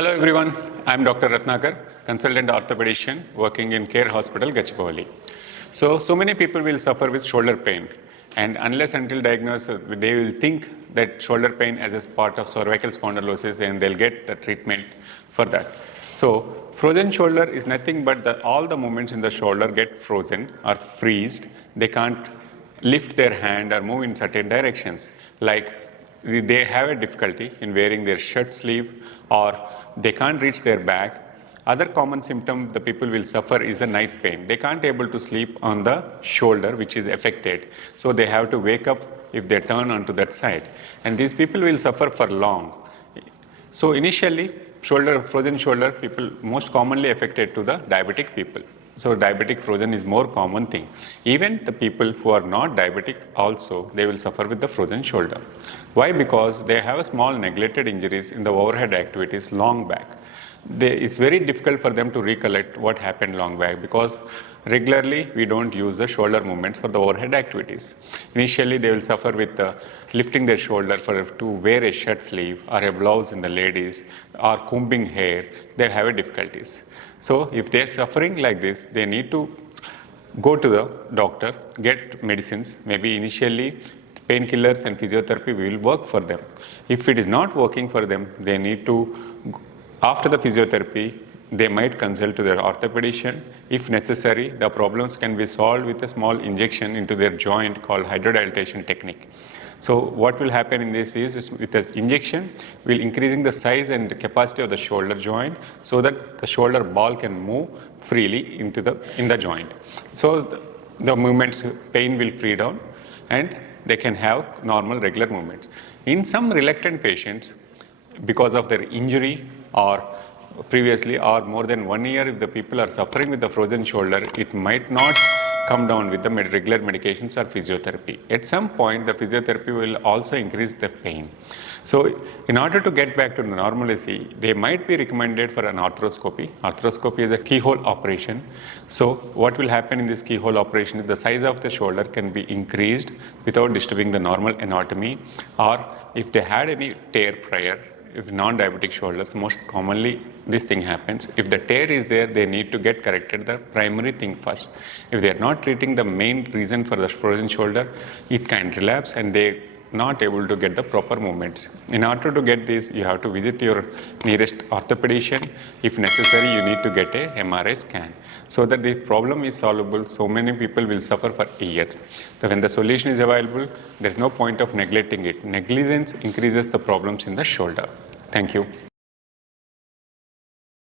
Hello everyone, I am Dr. Ratnakar, consultant orthopedician working in Care Hospital, Gachibowli. So many people will suffer with shoulder pain, and unless until diagnosed, they will think that shoulder pain as a part of cervical spondylosis and they'll get the treatment for that. So frozen shoulder is nothing but all the movements in the shoulder get frozen or freezed. They can't lift their hand or move in certain directions, like they have a difficulty in wearing their shirt sleeve, or they can't reach their back. Other common symptom the people will suffer is the night pain. They can't able to sleep on the shoulder which is affected, so they have to wake up if they turn onto that side, and these people will suffer for long. So initially, frozen shoulder people most commonly affected to the diabetic people. So diabetic frozen is more common thing. Even the people who are not diabetic also, they will suffer with the frozen shoulder. Why? Because they have a small neglected injuries in the overhead activities long back. It's very difficult for them to recollect what happened long back, because regularly we don't use the shoulder movements for the overhead activities. Initially they will suffer with lifting their shoulder to wear a shirt sleeve or a blouse in the ladies, or combing hair. They have a difficulties. So if they are suffering like this, they need to go to the doctor, get medicines. Maybe initially painkillers and physiotherapy will work for them. If it is not working for them, they need to, after the physiotherapy, they might consult to their orthopedician. If necessary, the problems can be solved with a small injection into their joint called hydrodilatation technique. So what will happen in this is, with this injection, we'll increasing the size and capacity of the shoulder joint so that the shoulder ball can move freely in the joint. So the movements, pain will free down and they can have normal regular movements. In some reluctant patients, because of their injury or previously or more than 1 year, if the people are suffering with the frozen shoulder, it might not come down with the regular medications or physiotherapy. At some point, the physiotherapy will also increase the pain. So in order to get back to normalcy, they might be recommended for an arthroscopy. Arthroscopy is a keyhole operation. So what will happen in this keyhole operation is the size of the shoulder can be increased without disturbing the normal anatomy, or if they had any tear prior, if non-diabetic shoulders, most commonly this thing happens. If the tear is there, they need to get corrected, the primary thing first. If they are not treating the main reason for the frozen shoulder, it can relapse and they not able to get the proper movements. In order to get this, you have to visit your nearest orthopedician. If necessary, you need to get a MRI scan so that the problem is solvable. So many people will suffer for a year. So when the solution is available, there is no point of neglecting it. Negligence increases the problems in the shoulder. Thank you.